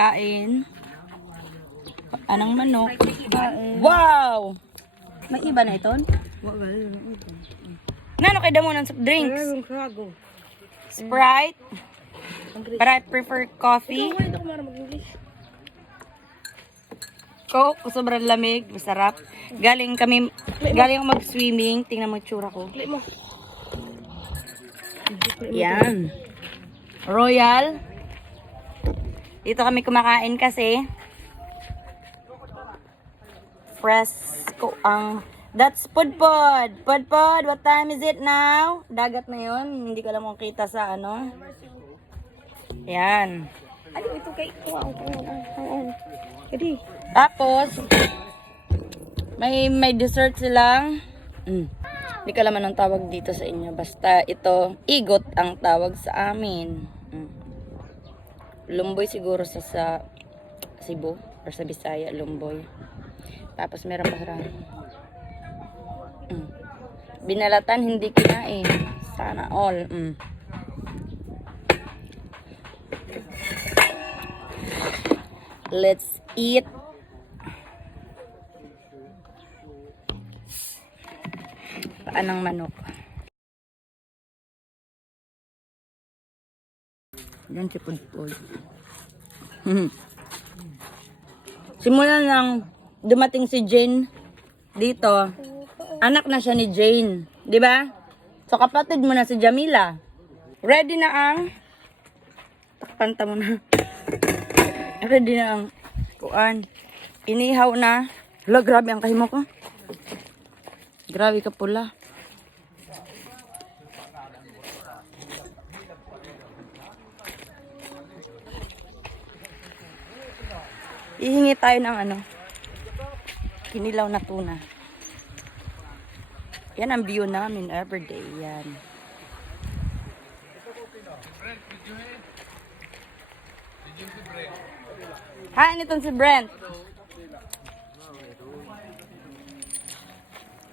Kain. Anang manok. Wow! May iba na ito? Nano kay damo ng soft drinks? Sprite. But I prefer coffee. Coke, sobrang lamig, masarap. Galing ako mag-swimming. Tingnan mo yung tsura ko. Yan. Royal. Dito kami kumakain kasi fresco ang that's Pudpud. Pudpud, what time is it now? Dagat na yun. Hindi ko alam kung kita sa ano. Yan. Ano ito kay wow. Tapos may dessert silang hindi ko alam anong tawag dito sa inyo. Basta ito, igot ang tawag sa amin. Lumboy siguro sa Cebu or sa Bisaya, lumboy. Tapos meron pa sarang binalatan, hindi kinain. Sana all. Let's eat. Paanang manok. Yan si Pudpud. Simula nang dumating si Jane dito, anak na siya ni Jane. Di ba? So kapatid mo na si Jamila. Ready na ang takpanta mo na. Ready na ang kuan. Inihaw na. Hala, grabe ang kahimo ko. Grabe ka pula. Ihingi tayo ng ano, kinilaw na tuna. Yan ang view namin everyday. Yan. Ha, nitong si Brent.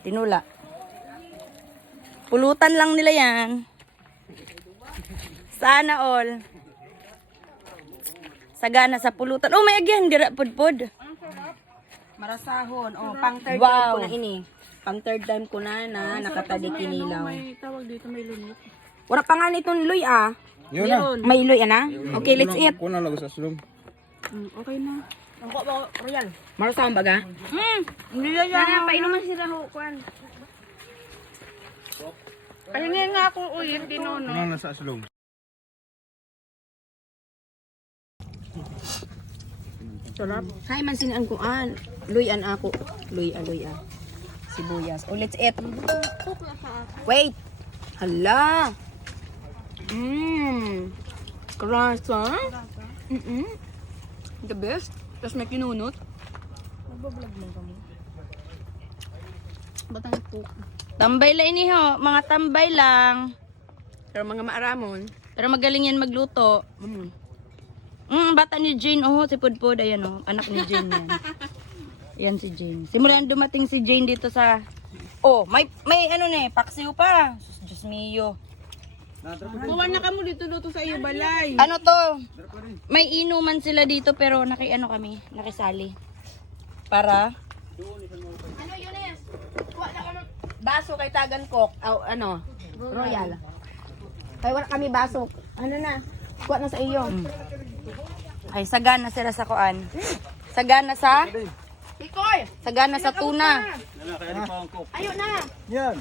Tinula. Pulutan lang nila yan. Sana all. Sagana sa pulutan. Oh, may again. Dira, Pudpud. Marasahon. Oh, pang third Wow. time ko na ini. Pang third time ko na nakatadi kinilaw. May tawag dito, may lunit. Wala pa nga nitong luy ah. Yun na. May luy na. Okay, let's eat. Kuna lang sa sulong. Okay na. Ang ko ba, Royal? Marasahon baga? Hindi na yan. Painuman sila ho, kuan. Ayun nga ako ulit, dinono. Kuna lang sa sulong. Sarap. Hay man sinan kuan. Luyan ako. Luy. Sibuyas. Oh, let's eat. Wait. Hala. Krasa. The best. Tapos may kinunot. Magbablog lang kami. Batang ito. Tambay lang ini ho. Mga tambay lang. Pero mga maaramon. Pero magaling yan magluto. Bata ni Jane. Oh, si Pudpud. Ayan oh. Anak ni Jane yan. Yan si Jane. Simulan dumating si Jane dito sa... Oh, may ano na eh. Paksiw pa. Diyos mio. Kuha na ka mo dito luto sa iyo balay. Ano to? May inuman sila dito pero nakisali. Para? Ano yun eh? Kuha na kami baso kay Tagan Cook. Ano? Royal. Kaya wala kami baso. Ano na? Kuha na sa iyo. Ay, sagana sila sa kuan. Sagana sa? Ikoy! Sagana sa tuna. Ayun na! Yan.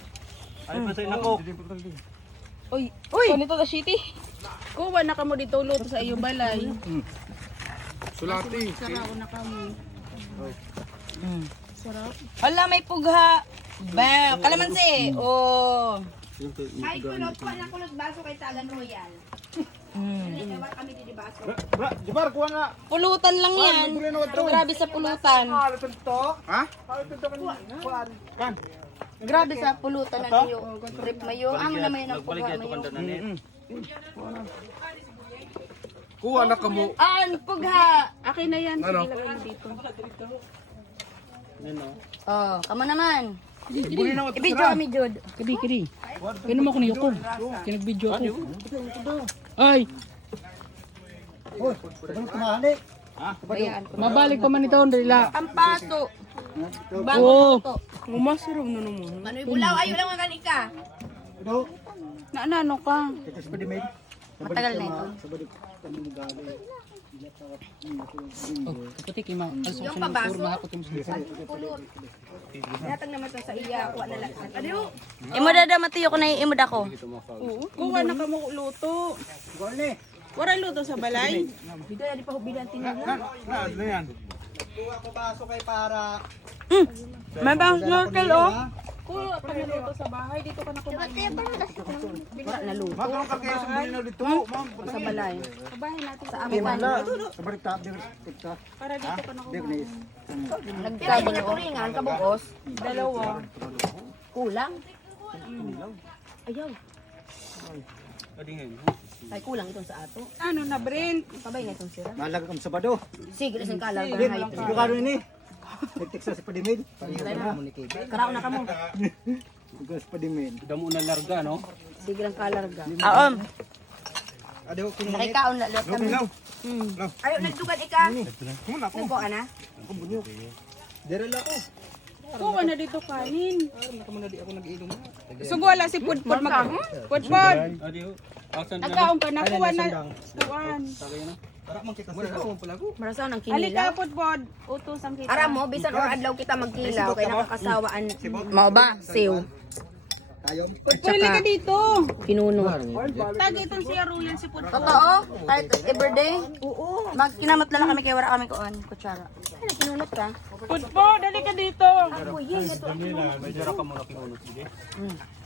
Ay pa sa inako. Uy! Nito the city. Kuha na ka mo dito luto sa iyo balay. Sulati. Sarao na ka mo. Sarap. Hala, may pugha. Ba, kalamansi. Oh. Ay, kulot. Kuha na kulot baso kay Tagan Royal. Hindi wala kami dito baso. Bra, Jibar kuha na. Pulutan lang yan. Pero grabe sa pulutan. Ha? Kan. Grabe sa pulutan na niyo. Trip mayo. Ang naman yun ang pugha mayo. Kuha na kamo. Ang pugha. Akin na yan. Ano? Sige, lagay mo dito. Oh, kamo naman. Buli na ito Ibidyo kami, Jud. Kadi. Kaya mo ko niyo ko. Kinagbidyo ko. Ay! Hoy, sabang kumali. Bayaan ko. Mabalik pa man ito, dila. Ang paso. Oo. Umasarap na naman. Manoy bulaw, ayo lang mga ka. Naano ka? Matagal na ito. Puti kima. Yung pabaso. Pulot. Natang naman to sa iya, kuha na lang. Ano? Imo dada matiyo ko na imod ako. Oo. Kuha na ka mo luto. Wala luto sa balay. Bigay di pa hubidan tingnan. Ano yan? May bang snorkel oh. Kuha pa na luto sa bahay. Dito ka na kumain. Wala na luto. Magkaroon ka kayo sa bulinaw dito. Ma'am, Sa balay. Sa bahay natin. Sa amin pa. Para dito ka na kumain. Nagkaya mo na turingan, kabukos. Dalawa. Kulang. Ayaw. Ay, kulang itong sa ato. Ano na, Brent? Pabay na itong sira. Malaga kang Sabado. Sige, isang kalang Din, gahay. sigurado ini. Nagteksa si Padimid. Karaw na ka mo. Tugas Padimid. Sige lang kalarga. Aom. Ado ko ni Nakikaon na lot kami. Bulinaw. Ayaw, nagdugan ika. Nagkuha na. Derela ko. Kuha na dito kanin. Sugwala si Pudpud mag... Pudpud! Nagkaon ka na, kuha na. Kuhaan. Para man kita sa Marasaw ng Halika, kinilaw. Pudpud. Utusan kita. Aram mo, bisan or adlaw kita magkilaw, kay nakakasawaan. Mao ba? Siw. tayo. Pudpud, halika dito. Pinuno. Tagi itong si Aruyan si Pudpud. Totoo? Kahit everyday? Oo. Magkinamat na lang kami kay wala kami kuan kutsara. Ano, pinunot ka? Pudpud, halika dito.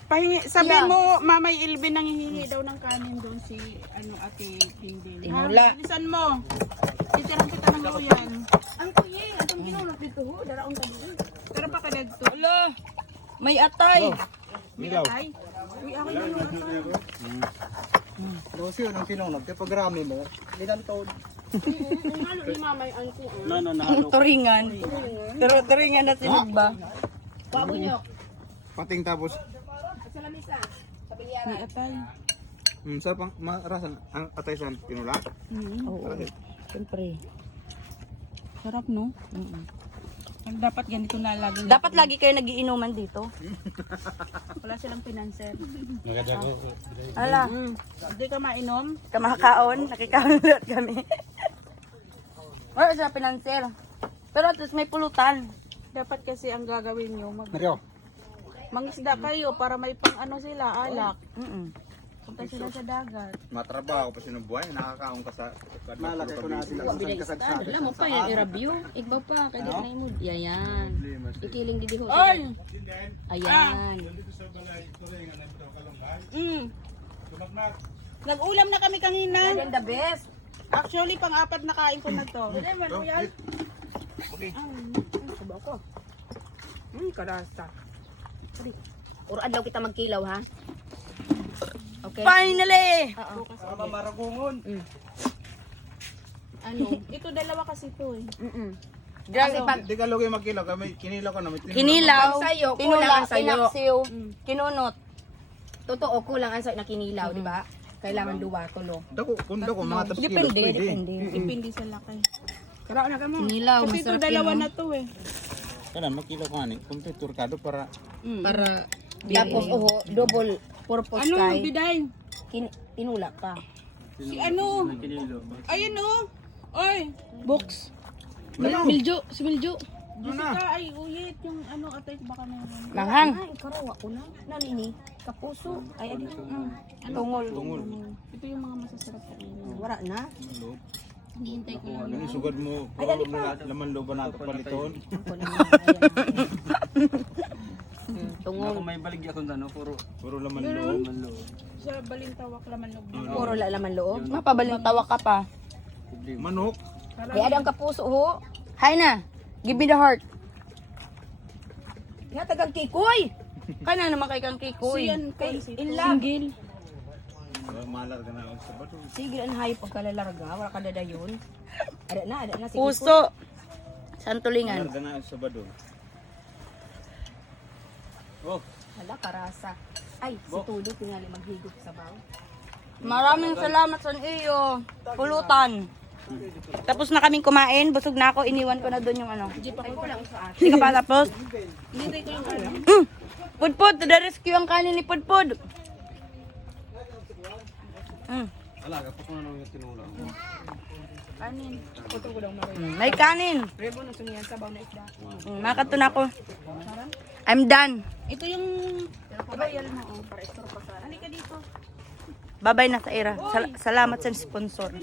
Pahingi, sabihin mo, Mamay Ilvin nanghihingi daw ng kanin doon si Ate Pindin. Tinula. Bilisan mo. Titirahan kita ng luyan. Ang kuya, atong pinunot dito ho, daraon ka dito. Tara pa ka dito. Hala. May atay. May atay. Uy, ako yung atay. Dosi nang pinunod kay pagrami mo. Ilan taon? Ano ni Mamay Auntie? Turingan. Pero turingan na sinig ba? Pabunyok. Pating tapos. Sa lamisa. Sa May bilyara. atay. Sa pang marasan ang atay sa tinula. Oo. Siyempre. Sarap, no? Dapat ganito na lagi. Dapat lagi kayo nagiinuman dito. Wala silang pinanser. Hala. Hindi ka mainom? Kamakaon. Nakikaon ulit kami. Wala siya pinanser. Pero at least may pulutan. Dapat kasi ang gagawin nyo, Mario. mangisda kayo para may pang ano sila, alak. Punta sila sa dagat. Matrabaho pa sinubuhay, nakakaon ka sa Malagay ko na sila sa kasagsagan. Alam mo pa yung i-review. Igba pa, kaya di na mo. Yayan. Ikiling di ho. Oy! Ayan. Nag-ulam na kami kanina. Ayan the best. Actually, pang-apat na kain ko na to. Subo ko. Karasa. Or adlaw kita magkilaw ha. Okay. Finally! Para maragungon. Ano? Ito dalawa kasi to eh. Kasi pag Di ka lugay magkilaw, kami kinilaw ka na may tinula. Kinilaw, Pag sayo, tinula, kulang sayo. inaksiw, kinunot. totoo kulang ang sa nakinilaw, di ba? Kailangan duwa tulo. Dako, kung dako, mga tapos kilos Depende, pwede. depende. Depende sa laki. Karaw na ka mo. Kinilaw, Kasi ito masarap dalawa yun, na to eh. Kaya magkilaw ka ni, kompletor ka do para Para Tapos double purpose Ano, kay biday? tinula pa. Si ano? Ayun oh. Oy, books. Miljo, si Miljo. Jessica, ay uyit yung ano atay baka meron. Manghang. Ay, karawa ko na. Nalini, kapuso. Ay, adi. Tungol. Ito yung mga masasarap sa inyo. Wala na. Hintay ko lang. ano sugad mo, puro laman looban nato paliton. Ako na mga Tungol. Puro laman loob. Sa Balintawak laman loob. Puro laman loob. Mapabaling tawa ka pa. Manok. Ay, adi ang kapuso ho. Hi na. Give me the heart. Yatagang kikoy. Kana naman kay kang kikoy. Yan kay Single. Malar ka na sa bato. Sige, ang hayop pagkalalarga. Wala ka dadayon. Ada na. Si Puso. Santulingan. Malar ka na sa bato. Oh, Hala, karasa. Ay, si Tulo, tingali maghigop sa baw. Maraming salamat sa iyo. Pulutan. Tapos na kaming kumain, busog na ako, iniwan ko na doon yung ano. Hindi ka pa tapos? Pudpud, to the rescue ang kanin ni Pudpud. Alaga pa kung ano yung tinulang. May kanin. Makato na ako. I'm done. Ito yung royal mo. Oh, para store pa sa. Halika dito. Babay na sa era. Salamat sa sponsor.